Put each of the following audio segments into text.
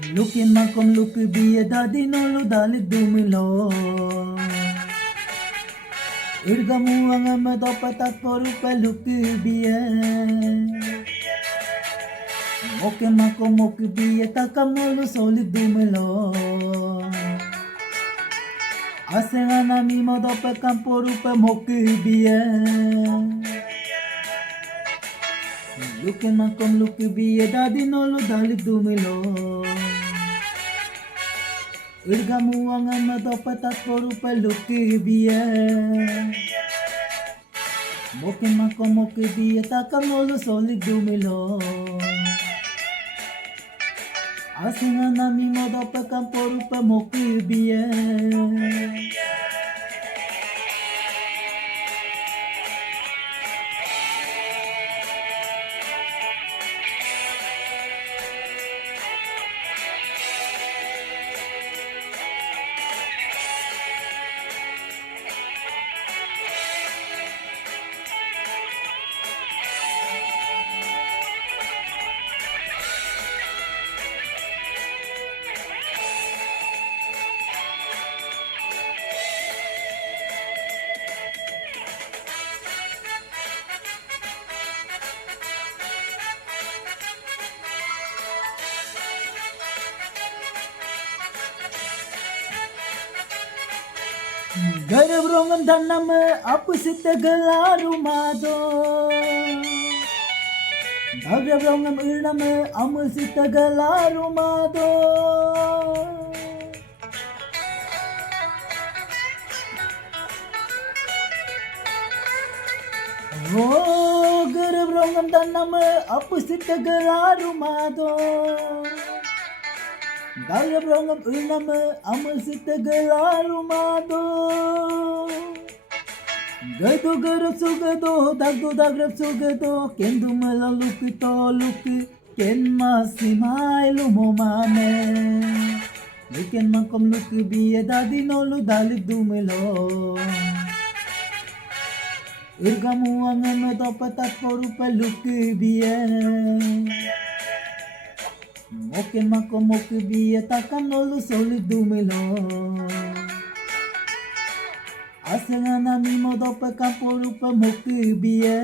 Looking makom look biye dadi nolu dali dumilo. Irgamu angam dopatat porupa look biye. Moke makom mok biye takam nolu soli dumilo. Asengana mimo dopakam porupa mok biye. Looking makom look biye dadi nolu dali dumilo. Irgamu angam dopatat porupa look biye. Moke makom mok biye takam nolu soli dumilo. Asingana mimo dopakam porupa mok biye. Garabrongan danam apusit galaru mado. Garabrongan irnam amusit galaru mado. Oh, garabrongan danam apusit galaru mado. Garabrongan irnam amusit galaru mado. Gado garab sugado, dagdo dagrab sugado, kendo malalupito lupi, ken masimay lumomame. Luken makom lupi biye dadi nolu dali dumilo. Irgamu angam dopatat porupa lupi biye. Moke makom mok biye takam nolu soli dumilo. Asengana mimo dopakam porupa mok biye.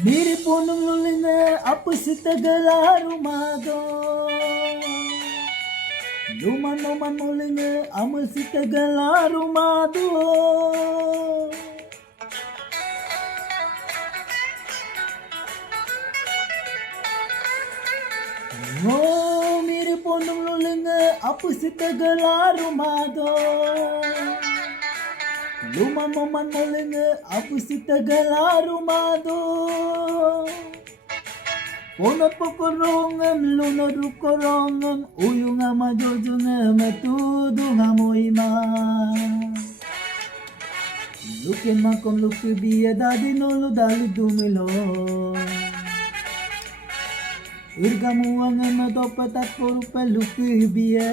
Miri punung lulinga apusit galaru mado. Luman mulinga amusit galaru mado. Oh, miri punung lulinga apusit galaru mado. Luman mulinga apusit galaru mado. Pona pokorongam luna rukorongam uyunga majojunga matudu ngamoima. Luken makom luki biye dadi nolu dali dumilo. Irgamu angam dopatat porupa luki biye.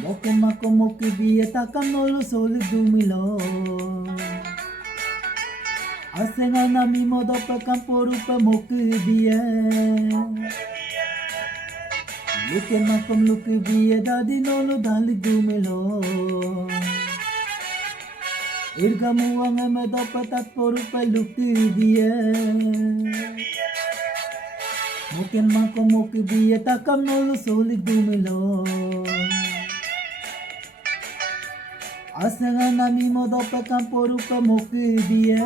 Moke makom mok biye takam nolu soli dumilo. Asengana mimo dopakam porupa mok biye. Luken makom luki biye dadi nolu dali dumilo. Irgamu angam dopatat porupa luki biye. Moken makom mok biye takam nolu soli dumilo. Asengana mimo dopakam porupa mok biye.